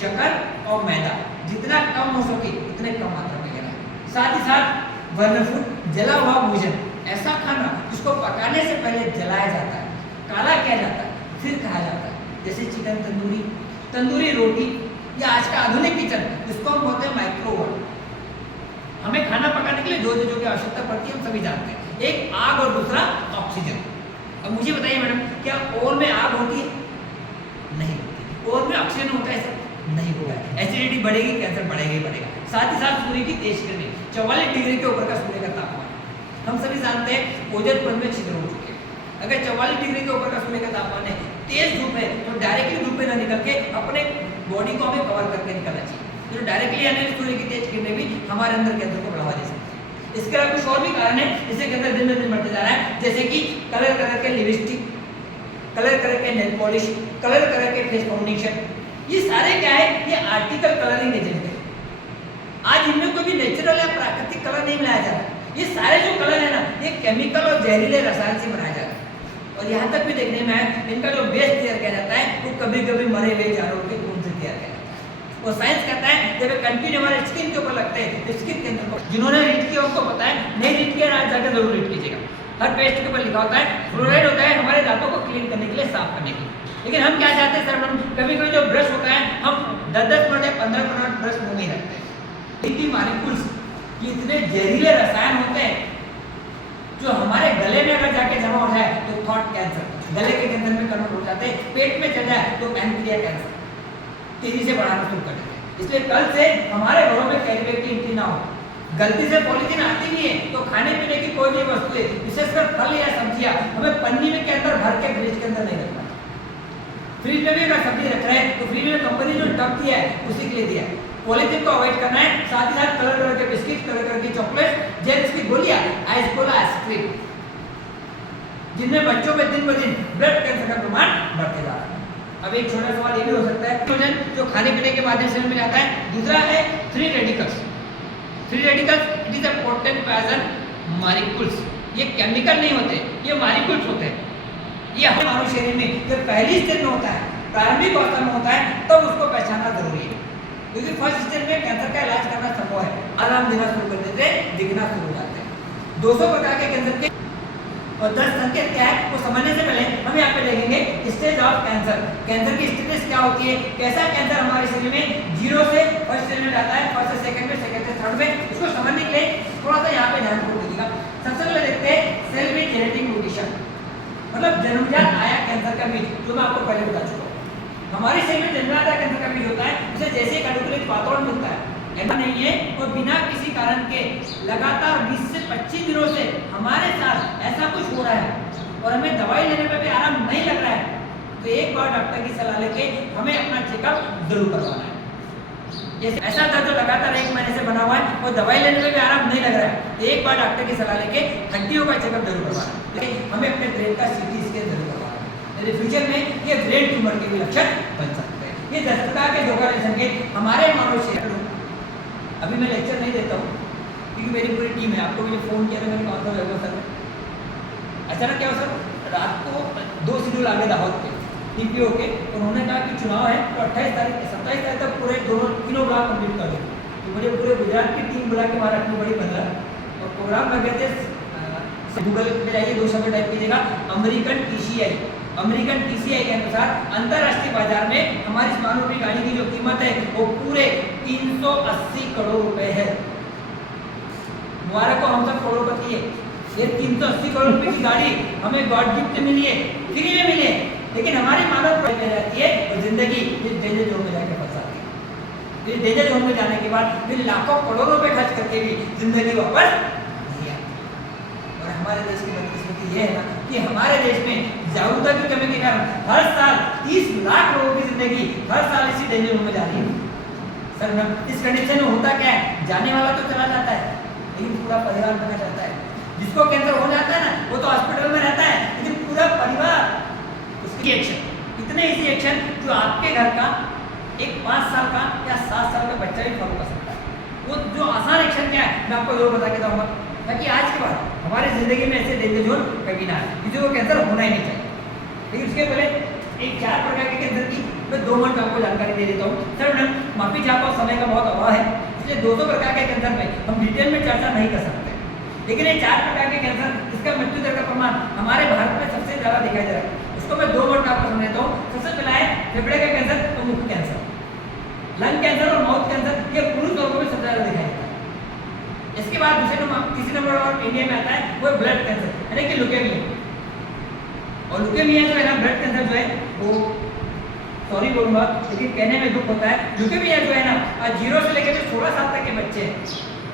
शक्कर और मैदा जितना कम हो सके उतने कम मात्रा में लेना है। साथ ही साथ बर्नर फूड, जला हुआ भोजन, ऐसा खाना जिसको पकाने से पहले जलाया जाता है, काला किया जाता है, फिर खाया जाता है, जैसे चिकन तंदूरी, तंदूरी रोटी, या आज का आधुनिक किचन जिसको हम बोलते हैं माइक्रोवेव। हमें खाना पकाने के लिए दो चीजों की आवश्यकता पड़ती है, हम सभी जानते हैं, एक आग और दूसरा ऑक्सीजन। अब मुझे बताइए मैडम, क्या ओवन में आग होती है? नहीं होती। ओवन में ऑक्सीजन होता है? सर नहीं होगा। एसिडिटी बढ़ेगी, कैंसर बढ़ेगा ही बढ़ेगा। साथ ही साथ सूर्य की तेज किरणें, 44 डिग्री के ऊपर का सूर्य का तापमान, हम सभी जानते हैं ओजोन परत में छिद्र हो चुके हैं। अगर 44 डिग्री के ऊपर का सूर्य का तापमान है, तेज धूप है, तो डायरेक्टली धूप में ना निकल के अपने बॉडी को हमें कवर करके निकलना चाहिए। तो डायरेक्टली आने वाली सूर्य की तेज किरणें भी हमारे अंदर कैंसर को बढ़ावा दे सकती है। इसके अलावा कुछ और भी कारण है जिससे कैंसर दिन ब दिन बढ़ते जा रहा है, जैसे कि कलर के लिपस्टिक, कलर के नेल पॉलिश, कलर के फेस फाउंडेशन, ये सारे क्या है? ये आर्टिकल कलरिंग एजेंट है। आज इनमें कोई भी नेचुरल या प्राकृतिक कलर नहीं मिलाया जा रहा है। ये सारे जो कलर है ना, ये केमिकल और जहरीले रसायन से बनाया जा रहा है। और यहाँ तक भी देखने में आया, इनका जो बेस तैयार किया जाता है वो कभी कभी मरे हुए जानवरों के खून से तैयार किया जाता है। और साइंस कहता है जब कंटिन्यू हमारे स्किन के ऊपर लगते हैं तो स्किन कैंसर को, जिन्होंने रीड किया उनको पता है, नहीं रीड किया आज जाकर जरूर रीड कीजिएगा। हर पेस्ट के ऊपर लिखा होता है फ्लोराइड होता है हमारे दांतों को क्लीन करने के लिए, साफ करने के लिए। लेकिन हम क्या चाहते हैं सर, हम कभी कभी जो ब्रश होता है हम 10-10 मिनट या 15 मिनट ब्रश मुंह में रखते हैं। लेकिन मॉलिक्यूल्स, ये इतने जहरीले रसायन होते हैं जो हमारे गले में अगर जाके जमा हो जाए तो थ्रोट कैंसर, गले के कैंसर में कन्वर्ट हो जाते हैं। पेट में चल जाए तो पैनक्रिया कैंसर तेजी से बढ़ाना शुरू कर देते हैं। इसलिए कल से हमारे घरों में कैरी बैग की एंट्री ना हो। गलती से पॉलीथीन आती भी है तो खाने पीने की कोई भी वस्तु, विशेषकर फल या सब्जियां, हमें पन्नी में के अंदर भर के फ्रिज के अंदर नहीं रखना। फ्रिज में भी अगर सब्जी रख रहे हैं तो फ्रिज में कंपनी जो टब दिया है उसी के लिए दिया है। पॉलीथीन को अवॉइड करना है। साथ ही साथ कलर के बिस्किट, कलर की चॉकलेट, जेम्स की गोलियां, आइसकोला आइसक्रीम, जिनमें बच्चों में दिन ब दिन ब्लड कैंसर का प्रमाण बढ़ते जा रहा है। अब एक छोटा सवाल ये भी हो सकता है, भोजन जो खाने पीने के माध्यम से में जाता है। दूसरा है free radicals. Free radicals it is a potent poison molecules. ये केमिकल नहीं होते, ये मॉलिक्यूल्स होते हैं। ये हमारे मानव शरीर में जब पहली स्टेज में होता है, प्रारंभिक अवस्था में होता है, तब उसको पहचानना जरूरी है। क्योंकि फर्स्ट स्टेज में कैंसर का इलाज करना संभव है, आराम देना शुरू कर देते हैं, दिखना शुरू हो जाते हैं। 200 प्रकार के कैंसर के और 10 संकेत क्या है वो समझने से पहले हम यहाँ पे देखेंगे स्टेज ऑफ कैंसर। कैंसर की स्टेज क्या होती है, कैसा कैंसर हमारे शरीर में 0 से फर्स्ट स्टेज में जाता है, फर्स्ट से सेकंड में, सेकंड से थर्ड में। इसको समझने के लिए थोड़ा सा यहाँ पे ध्यान दीजिएगा। सबसे पहले देखते हैं सेल में जेनेटिक म्यूटेशन, मतलब जन्मजात आया कैंसर का बीज, जो मैं आपको पहले बता चुका हूँ। हमारे शरीर में जन्मजात आया कैंसर का बीज होता है, उसे जैसे एक अनुकूलित वातावरण मिलता है, ऐसा नहीं है, और बिना किसी कारण के लगातार 20 से 25 दिनों से हमारे साथ ऐसा कुछ हो रहा है और हमें दवाई लेने में भी आराम नहीं लग रहा है, तो एक बार डॉक्टर की सलाह लेके हमें अपना चेकअप जरूर करवाना है। ये ऐसा था जो लगातार 1 महीने से बना हुआ है और दवाई लेने में भी आराम नहीं लग रहा है, तो एक बार डॉक्टर की सलाह लेके हड्डियों का चेकअप जरूर करवाना है। हमें अपने ब्रेन का सीटी स्कैन जरूर करवाना है, यदि फ्यूचर में ये ब्रेन ट्यूमर के भी लक्षण बन सकते हैं। ये 10 प्रकार के धोखा संकेत हमारे मानव शरीर। अभी मैं लेक्चर नहीं देता हूँ क्योंकि मेरी पूरी टीम है। आपको मैंने फ़ोन किया था, मैंने कहा था वेगो सर, अचानक क्या हो सर, रात को 2 शेड्यूल आ गए दावत के टीपीओ के, उन्होंने कहा कि चुनाव है तो 28 तारीख 27 तारीख तक पूरे तीनों ब्लॉक कंप्लीट कर दो। तो मुझे पूरे गुजरात की टीम बुला के हमारा अपनी बड़ी बंदा और प्रोग्राम लगे थे। गूगल पे जाइए, 2 शब्द टाइप कीजिएगा, अमेरिकन टीसीआई। अमेरिकन टीसीआई के अनुसार अंतरराष्ट्रीय बाजार में हमारी इस मानव की गाड़ी की जो कीमत है वो पूरे 380 करोड़ रुपए है। मुबारक हो, हम सब करोड़पति है। ये 380 करोड़ रुपए की गाड़ी हमें गॉड गिफ्ट मिली है, फ्री में मिली है, लेकिन हमारी मानव में जाती है और जिंदगी इस डेंजर जोन में जाकर फंस जाती है। फिर डेंजर जोन में जाने के बाद फिर लाखों करोड़ रुपए खर्च करके भी जिंदगी वापस नहीं आती। और हमारे देश की बदकिस्मती ये है ना कि हमारे देश में जागरूकता की कमी के कारण हर साल 30 लाख लोगों की जिंदगी हर साल इसी डेंजर जोन में जा रही है। सर मैम, इस कंडीशन में होता क्या है, जाने वाला तो चला जाता है लेकिन पूरा परिवार बना जाता है। जिसको कैंसर हो जाता है ना वो तो हॉस्पिटल में रहता है, लेकिन पूरा परिवार उसकी एक्शन, इतने इसी एक्शन जो आपके घर का एक 5 साल का या 7 साल का बच्चा भी फॉलो कर सकता है। वो जो आसान एक्शन क्या है मैं आपको जरूर बता के जाऊंगा, ताकि आज के बाद हमारी जिंदगी में ऐसे डेंजर जोन कभी ना आए। किसी को कैंसर होना ही नहीं चाहिए। लेकिन उसके पहले एक 4 प्रकार के कैंसर की मैं 2 मिनट में आपको जानकारी दे देता हूँ। सर मैडम माफी चाहता हूँ, समय का बहुत अभाव है, इसलिए 200 प्रकार के कैंसर में हम डिटेल में चर्चा नहीं कर सकते, लेकिन ये 4 प्रकार के कैंसर इसका मृत्यु दर का प्रमाण हमारे भारत में सबसे ज्यादा दिखाई दे रहा है। उसको मैं 2 मिनट में आपको समझाता हूँ। सबसे पहला है फेफड़े का कैंसर और मुख कैंसर, लंग कैंसर और माउथ कैंसर, ये पुरुष लोगों में सबसे ज्यादा दिखाई देता है। इसके बाद तीसरे नंबर और इंडिया में आता है वो ब्लड कैंसर, यानी कि ल्यूकेमिया। और ल्यूकेमिया जो है ना, ब्लड कैंसर जो है वो, सॉरी बोलूंगा लेकिन कहने में दुख होता है, ल्यूकेमिया जो है ना 0 से लेकर 16 साल तक के बच्चे हैं,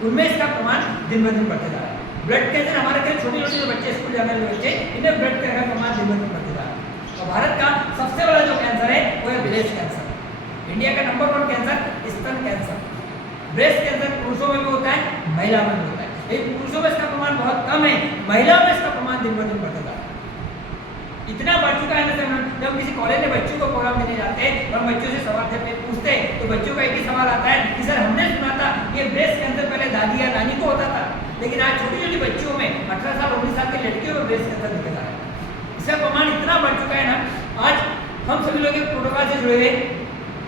उनमें इसका प्रमाण दिन ब दिन बढ़ते जा रहा है। ब्लड कैंसर हमारे घर छोटे छोटे जो बच्चे, स्कूल जाने वाले बच्चे, इन्हें ब्लड कैंसर का प्रमाण दिन ब दिन बढ़ते जा रहा है। और भारत का सबसे बड़ा जो कैंसर है वो है ब्रेस्ट कैंसर। इंडिया का नंबर 1 कैंसर स्तन कैंसर। ब्रेस्ट कैंसर पुरुषों में भी होता है, महिला में भी होता है, लेकिन पुरुषों में इसका प्रमाण बहुत कम है, महिलाओं में इसका प्रमाण दिन ब दिन बढ़ता जा रहा है। इतना बढ़ चुका है ना सर, जब हम किसी कॉलेज में बच्चों को प्रोग्राम देने जाते हैं और हम बच्चों से सवाल पूछते हैं तो बच्चों का एक ही सवाल आता है कि सर हमने सुना था ये ब्रेस्ट कैंसर पहले दादी या नानी को होता था, लेकिन आज छोटी छोटी बच्चियों में 18 साल 19 साल की लड़कियों में ब्रेस्ट कैंसर निकल रहा है। इसका प्रमाण इतना बढ़ चुका है ना, आज हम सभी लोग एक प्रोटोकॉल से जुड़े हुए,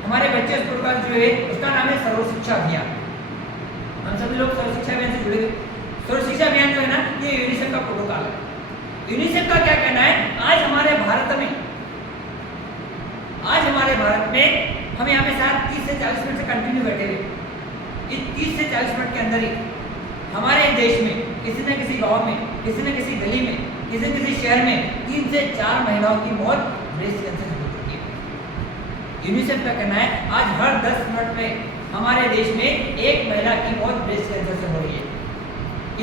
हमारे बच्चे इस प्रोटोकॉल से जुड़े हुए, उसका नाम है सर्व शिक्षा अभियान। हम सभी लोग सर्व शिक्षा अभियान से जुड़े हुए। सर्व शिक्षा अभियान जो है ना, ये यूनिसेफ का प्रोटोकॉल है। यूनिसेफ का क्या कहना है, आज हमारे भारत में हम यहाँ पे साथ 30 से 40 मिनट से कंटिन्यू बैठे हुए, इस 30 से 40 मिनट के अंदर ही हमारे देश में किसी न किसी गांव में, किसी न किसी गली में, किसी न किसी शहर में 3 से 4 महिलाओं की मौत ब्रेस्ट कैंसर से हो चुकी है। यूनिसेफ का कहना है आज हर 10 मिनट में हमारे देश में एक महिला की मौत ब्रेस्ट कैंसर से हो रही है।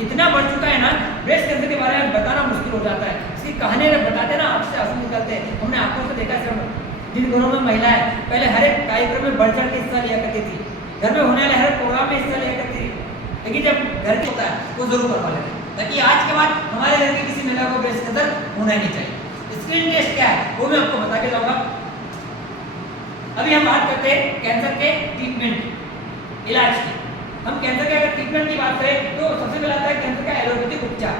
इतना बढ़ चुका है ना, ब्रेस्ट कैंसर के बारे में बताना मुश्किल हो जाता है। इसकी कहानी अगर बताते ना, आंख से आंसू निकलते हैं। हमने आंखों से देखा सर, जिन घरों में महिला है पहले हर एक कार्यक्रम में बढ़ चढ़ के हिस्सा लिया करती थी, घर में होने वाले हर प्रोग्राम में हिस्सा लिया करती थी, लेकिन जब घर के होता है वो जरूर करवा लेते हैं, ताकि आज के बाद हमारे घर की किसी महिला को ब्रेस्ट कैंसर होना ही नहीं चाहिए। स्क्रीन टेस्ट क्या है वो मैं आपको बता के जाऊंगा। अभी हम बात करते हैं कैंसर के ट्रीटमेंट, इलाज की। हम कैंसर के अगर ट्रीटमेंट की बात करें तो सबसे पहले आता है कैंसर का एलोपैथिक उपचार।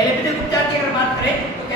एलोपैथिक उपचार की अगर बात करें तो